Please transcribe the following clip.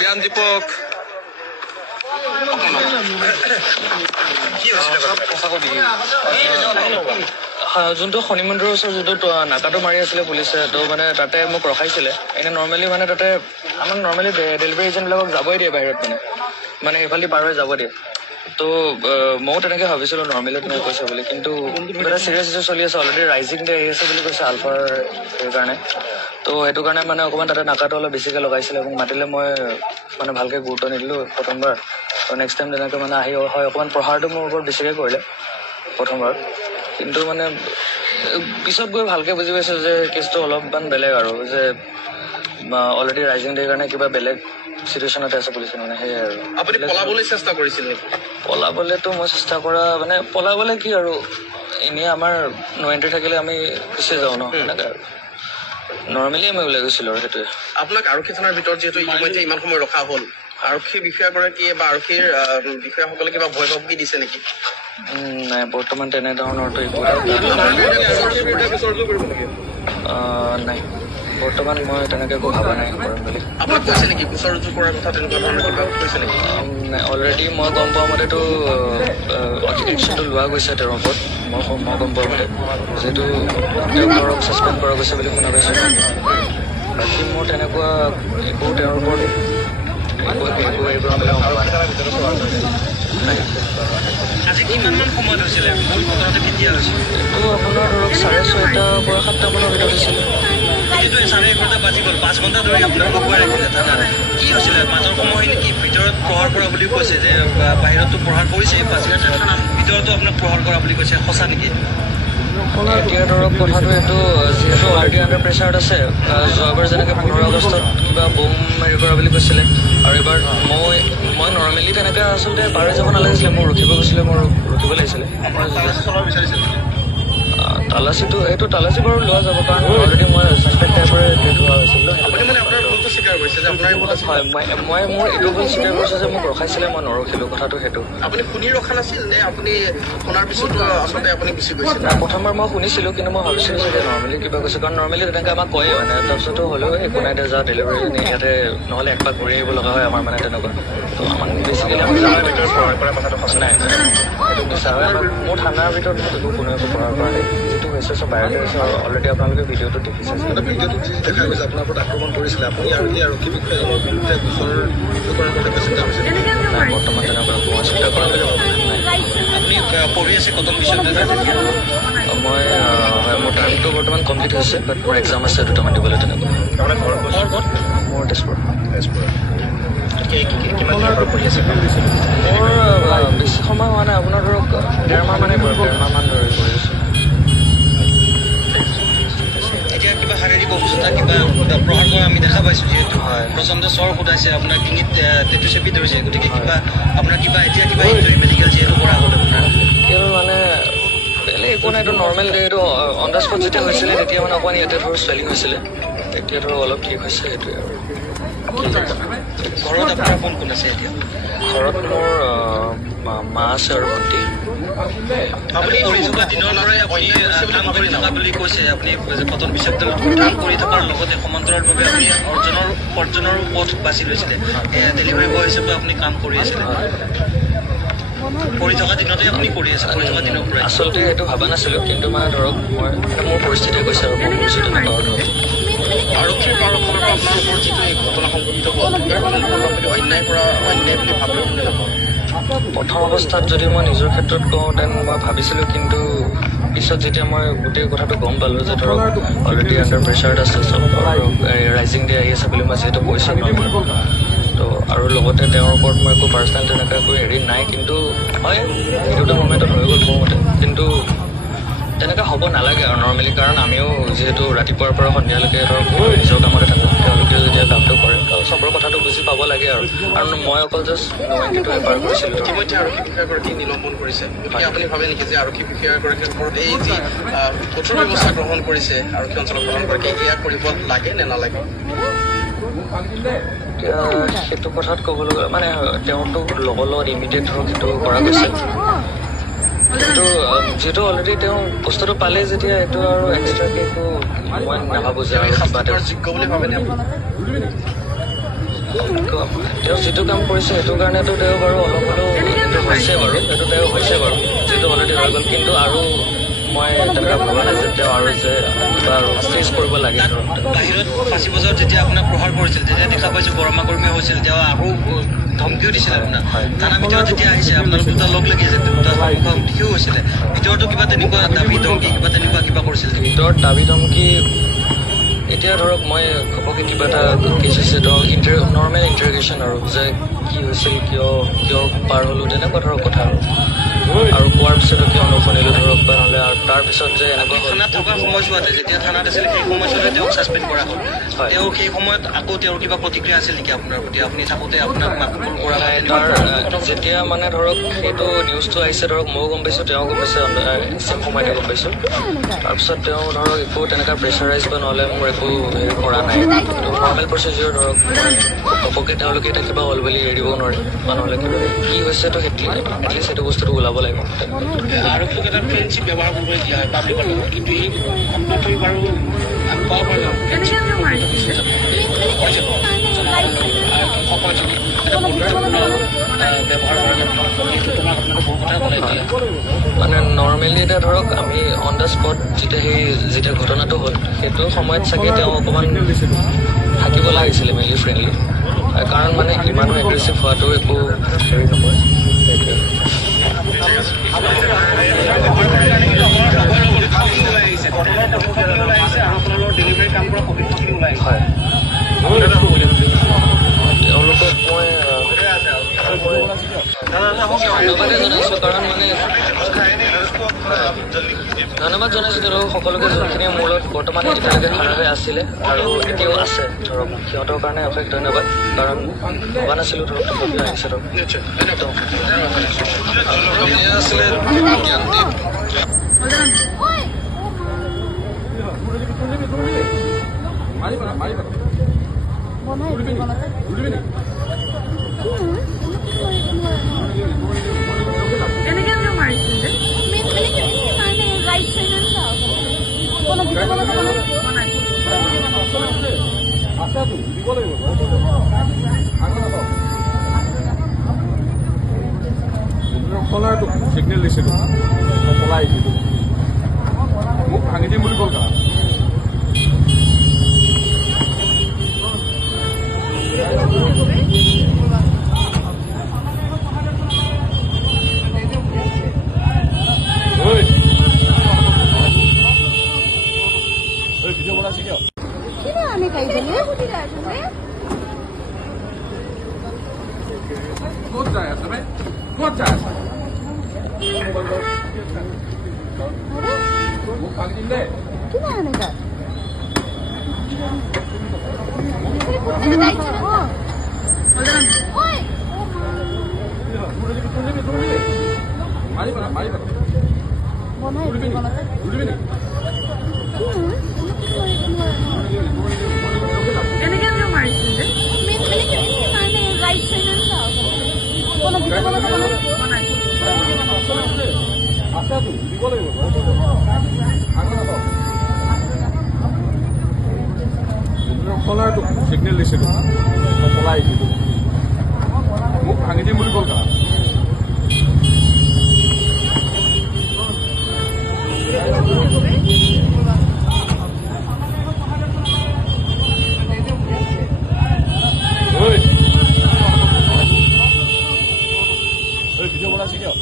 জ্ঞানদীপক যোনটো শনি মন্দিৰৰ ওচৰত যোনটো নাকাটো মাৰি আছিলে পুলিচে তো মানে তাতে মোক ৰখাইছিলে এনে নৰ্মেলি মানে তাতে আমাক নৰ্মেলি ডেলিভাৰী এজেণ্টবিলাকক যাবই দিয়ে বাহিৰত মানে সেইফালে পাৰ হৈ যাব দিয়ে তো ময়ো তেনেকৈ ভাবিছিলোঁ নৰ্মেলি তেনেকৈ কৈছে বুলি কিন্তু এটা চিৰিয়াছ ইছ্যু চলি আছে অলৰেডি ৰাইজিং ডে আহি আছে বুলি কৈছে আলফাৰ সেইকাৰণে তো সেইটো কাৰণে মানে অকণমান তাতে নাকাটো অলপ বেছিকৈ লগাইছিলে এবং মাতিলে মই মানে ভালকৈ গুৰুত্ব নিদিলোঁ প্ৰথমবাৰ তো নেক্সট টাইম তেনেকৈ মানে আহি হয় অকণমান প্ৰহাৰটো মোৰ ওপৰত বেছিকৈ কৰিলে প্ৰথমবাৰ কিন্তু মানে পিছত গৈ ভালকৈ বুজি পাইছোঁ যে কেছটো অলপমান বেলেগ আৰু যে অলৰেডি ৰাইজিং ডেৰ কাৰণে কিবা বেলেগ চিটুৱেশ্যনতে আছে পুলিচে মানে সেয়াই আৰু আপুনি পলাবলৈ চেষ্টা কৰিছিল নেকি পলাবলৈতো মই চেষ্টা কৰা মানে পলাবলৈ কি আৰু এনেই আমাৰ নো এণ্ট্ৰি থাকিলে আমি গুচি যাওঁ ন সেনেকৈ আৰু নৰ্মেলি আমি ওলাই গৈছিলোঁ আৰু সেইটোৱে আপোনাক আৰক্ষী থানাৰ ভিতৰত যিহেতু ইতিমধ্যে ইমান সময় ৰখা হ'ল আৰক্ষী বিষয়াগৰাকীয়ে বা আৰক্ষীৰ বিষয়াসকলে কিবা ভয় ভাবুকি দিছে নেকি নাই বৰ্তমান তেনেধৰণৰতো একো নাই বৰ্তমান মই তেনেকৈ একো ভবা নাই কৰিম বুলি আপোনাক কৈছে নেকি গোচৰ ৰুজু কৰাৰ কথা তেনেকুৱা ধৰণৰ কিবা কৈছে নেকি অলৰেডি মই গম পোৱা মতেতো একশ্যনটো লোৱা গৈছে তেওঁৰ ওপৰত মই গম পোৱা মতে যিহেতু তেওঁক ছাছপেণ্ড কৰা গৈছে বুলি শুনা পাইছোঁ বাকী মোৰ তেনেকুৱা একো তেওঁৰ ওপৰত আজি কিমানমান সময়ত হৈছিলে ঘটনাটো কেতিয়া হৈছিল এইটো আপোনাৰ ধৰক 6:30 পৰা 7টা মানৰ ভিতৰত হৈছিলে এইটো 11:30 বাজি গ'ল 5 ঘণ্টা ধৰি আপোনাৰ লগুৱাই ৰাখিলে থানাত কি হৈছিলে মাজৰ সময়খিনি কি ভিতৰত প্ৰহাৰ কৰা বুলি কৈছে যে বাহিৰতো প্ৰহাৰ কৰিছে পাঁচঘাট থানাত ভিতৰতো আপোনাক প্ৰহাৰ কৰা বুলি কৈছে সঁচা নেকি এতিয়া ধৰক কথাটো এইটো যিহেতু অলৰেডি আণ্ডাৰ প্ৰেছাৰত আছে যোৱাবাৰ যেনেকৈ 15 আগষ্টত কিবা বোম হেৰি কৰা বুলি কৈছিলে আৰু এইবাৰ মই নৰ্মেলি তেনেকৈ আচলতে পাৰ হৈ যাব নালাগিছিলে মোৰ ৰখিব গৈছিলে মোৰ ৰখিব লাগিছিলে তালাচীটো এইটো তালাচী বাৰু লোৱা যাব কাৰণ অলৰেডি মই ছাছপেক্ট টাইপৰে ডেট হোৱা হৈছিলোঁ হয় মই মোৰ এইটো ভুল স্বীকাৰ কৰিছোঁ যে মোক ৰখাইছিলে মই নৰখিলোঁ কথাটো সেইটো আপুনি শুনি ৰখা নাছিল নে আপুনি শুনাৰ পিছতো আচলতে আপুনি গুচি গৈছিল প্ৰথমবাৰ মই শুনিছিলোঁ কিন্তু মই ভাবিছিলোঁ যে নৰ্মেলি কিবা কৈছোঁ কাৰণ নৰ্মেলি তেনেকৈ আমাক কয়ে মানে তাৰপিছতো হ'লেও একো নাই যা ডেলিভাৰী ইয়াতে নহ'লে একপাক ঘূৰি আহিব লগা হয় আমাৰ মানে তেনেকুৱা তো আমাক বেছিকেলি আমাক নাই সেইটো বিচাৰ হয় আমাক মোৰ থানাৰ ভিতৰত একো কোনো একো প্ৰহাৰ কৰা নাই যিটো হৈছে চব বাহিৰতে হৈছে আৰু অলৰেডি আপোনালোকে ভিডিঅ'টো দেখিছে ভিডিঅ'টো যি দেখা গৈছে আপোনাৰ ওপৰত আক্ৰমণ কৰিছিলে আপুনি আৰু কি আৰক্ষী বিষয়াজনৰ বিৰুদ্ধে গোচৰ ৰুজু কৰাৰ কথা চিন্তা হৈছে নাই বৰ্তমান তেনেকুৱা কোনো চিন্তা কৰা নাই আপুনি পঢ়ি আছে কটন বিশ্ববিদ্যালয়ত মই হয় মোৰ টাইমটো বৰ্তমান কমপ্লিট হৈছে বাট মোৰ এক্সাম আছে দুটামান দিবলৈ তেনেকুৱা মোৰ তেজপুৰ কিমান দিনৰ পৰা পঢ়ি আছে মোৰ বেছি সময় হোৱা নাই আপোনাৰ ধৰক 1.5 মাহ মানে 1.5 মাহমান ধৰি কৰি আছোঁ এতিয়া কিবা শাৰীৰিক অসুস্থতা কিবা প্ৰহাৰ কৰা আমি দেখা পাইছোঁ যিহেতু প্ৰচণ্ড চৰ ফুটাইছে আপোনাৰ ডিঙিত টেটু চেপি ধৰিছে গতিকে কিবা আপোনাৰ কিবা এতিয়া কিবা ইঞ্জুৰি মেডিকেল যিহেতু কৰা হ'ল আপোনাৰ কিন্তু মানে বেলেগ একো নাই এইটো নৰ্মেল এইটো অন দ্য স্পট যেতিয়া হৈছিলে তেতিয়া মানে অকণমান ইয়াতে ধৰক চুৱেলিং হৈছিলে এতিয়া ধৰক অলপ ঠিক হৈছে সেইটোৱে আৰু ঘৰত আপোনাৰ কোন কোন আছে এতিয়া ঘৰত মোৰ মা আছে আৰু ভণ্টি আপুনি কৰি থকা দিনৰ পৰাই আপুনি কাম কৰি থকা বুলি কৈছে আপুনি কটন বিশ্ববিদ্যালয়ত কাম কৰি থকাৰ লগতে সমান্তৰালভাৱে আপুনি অৰ্জনৰ পথ বাছি লৈছিলে ডেলিভাৰী বয় হিচাপে আপুনি কাম কৰি আছিলে কৰি থকা দিনতে আপুনি কৰি আছে কৰি থকা দিনৰ পৰাই আচলতে এইটো ভবা নাছিলোঁ কিন্তু মানে ধৰক মই মোৰ পৰিস্থিতিয়ে কৈছে আৰু মই কৰিছোঁ তেনেকুৱা ধৰক আৰক্ষীৰ ফালৰ পৰা আপোনাৰ ওপৰত যিটো এই ঘটনা সংঘটিত হ'ল অন্যায় বুলি ভাবিব বুলি নকওঁ প্ৰথম অৱস্থাত যদি মই নিজৰ ক্ষেত্ৰত কওঁ তেন মই ভাবিছিলোঁ কিন্তু পিছত যেতিয়া মই গোটেই কথাটো গম পালোঁ যে ধৰক অলৰেডি আণ্ডাৰ প্ৰেছাৰত আছে চব আৰু ৰাইজিং ডে আহি আছে বুলি মই যিহেতু কৈছোঁ তো আৰু লগতে তেওঁৰ ওপৰত মই একো পাৰ্চনেল তেনেকৈ একো হেৰি নাই কিন্তু হয় সেইটো মমেণ্টত হৈ গ'ল মোৰ মতে কিন্তু তেনেকৈ হ'ব নালাগে আৰু নৰ্মেলি কাৰণ আমিও যিহেতু ৰাতিপুৱাৰ পৰা সন্ধিয়ালৈকে ধৰক নিজৰ কামতে থাকোঁ তেওঁলোকে যেতিয়া কামটো কৰে চবৰ কথাটো বুজি পাব লাগে আৰু মই অকল জাষ্ট নৱেণ্টিটোৱে পাৰ কৰিছিলোঁ ইতিমধ্যে আৰক্ষী বিষয়াগৰাকী নিলম্বন কৰিছে গতিকে আপুনি ভাবে নেকি যে আৰক্ষী বিষয়াগৰাকীৰ ওপৰত এই যি কঠোৰ ব্যৱস্থা গ্ৰহণ কৰিছে আৰক্ষী অঞ্চলত প্ৰধানগৰাকীয়ে এয়া কৰিব লাগে নে নালাগে সেইটো কথাত ক'বলৈ গ'লে মানে তেওঁতো লগৰ লগত ইমিডিয়েট ধৰক সেইটো কৰা গৈছে কিন্তু যিহেতু অলৰেডি তেওঁ বস্তুটো পালে যেতিয়া এইটো আৰু এক্সট্ৰাকৈ একো মই নাভাবোঁ যে আৰু কিবা যোগ্য বুলি ভাবেনে তেওঁ যিটো কাম কৰিছে সেইটো কাৰণেতো তেওঁ বাৰু অলপ হ'লেও সেইটো হৈছে বাৰু, সেইটো তেওঁ হৈছে বাৰু, যিটো অলৰেডি হৈ গ'ল। কিন্তু আৰু মই তেনেকুৱা ভবা নাই যে তেওঁ আৰু যে কিবা আৰু ষ্টেজ কৰিব লাগে। বাহিৰত 5 বজাত যেতিয়া আপোনাক প্ৰহাৰ কৰিছিল, তেতিয়া দেখা পাইছো বৰমা কৰ্মী হৈছিল, তেওঁ আকৌ ধমকিও দিছিল আপোনাক। থানা ভিতৰত যেতিয়া আহিছে আপোনালোক দুটা লগ লাগিছে, দুটা মুখামুখিও হৈছিলে, ভিতৰতো কিবা তেনেকুৱা দাবী ধমকি কিবা কৰিছিল? ভিতৰত দাবী ধমকি এতিয়া ধৰক মই ঘপকে কিবা এটা কেছ হৈছে ধৰক নৰ্মেল ইণ্টাৰগেশ্যন আৰু যে কি হৈছিল, কিয় পাৰ হ'লো, তেনেকুৱা ধৰক কথা আৰু কোৱাৰ পিছতো কিয় নুশুনিলো ধৰক, বা নহ'লে আৰু তাৰপিছত যে এনেকুৱা থানাত থকা সময়ছোৱাতে যেতিয়া থানাত আছিল সেই সময়ছোৱাতে তেওঁক ছাছপেণ্ড কৰা হ'ল। তেওঁ সেই সময়ত আকৌ তেওঁৰ কিবা প্ৰতিক্ৰিয়া আছিল নেকি আপোনাৰ প্ৰতি? আপুনি থাকোঁতে আপোনাক মাতবোল কৰা নাই, তাৰ যেতিয়া মানে ধৰক সেইটো নিউজটো আহিছে ধৰক ময়ো গম পাইছোঁ, তেওঁ গম পাইছে, চেম সময়তে গম পাইছোঁ। তাৰপিছত তেওঁ ধৰক একো তেনেকুৱা প্ৰেছাৰাইজ বা নহ'লে মোৰ একো হেৰি কৰা নাই, নৰ্মেল প্ৰচিডিউৰ ধৰক ঘপকে তেওঁলোকে এতিয়া কিবা হ'ল বুলি এৰি দিব নোৱাৰে, বা নহ'লে কিবা কি হৈছেতো এটলিষ্ট সেইটো বস্তুটো ওলাব লাগিব। আৰক্ষীক এটা ফ্ৰেণ্ডশ্বিপ ব্যৱহাৰ কৰিবলৈ দিয়া হয় পাব্লিকৰ লগত, কিন্তু এই শব্দটো বাৰু আগবঢ়াব পাৰিব মানে নৰ্মেলি এতিয়া ধৰক আমি অন দ্য স্পট যেতিয়া ঘটনাটো হ'ল সেইটো সময়ত চাগে তেওঁ অকণমান থাকিব লাগিছিলে মেইনলি ফ্ৰেণ্ডলি, কাৰণ মানে ইমানো এগ্ৰেছিভ হোৱাটো একো হেৰি নকৰে। তেওঁলোকক মই ধন্যবাদে জনাইছোঁ, কাৰণ মানে ধন্যবাদ জনাইছোঁ তেওঁলোকক সকলোকে যোনখিনি মোৰ লগত বৰ্তমান এতিয়ালৈকে খাৰা হৈ আছিলে আৰু এতিয়াও আছে ধৰক, সিহঁতৰ কাৰণে অশেষ ধন্যবাদ, কাৰণ ভবা নাছিলোঁ ধৰক তথাপিও আহিছে ধৰক। চিগনেল দিছিলোঁ, মই পলাই আহিছিলোঁ, মোক ভাঙি দিম বুলি ক'ল কা ভিডিঅ' বনাইছে কিয়? ক'ত যায় আছে বে? ক'ত যায় আছে? মোক ভাঙি দিম দে। চিগনেল দিছিলোঁ, মই পলাই আহিছিলোঁ, মোক ভাঙি দিম বুলি ক'ল কা ভিডিঅ' বনাইছে কিয়?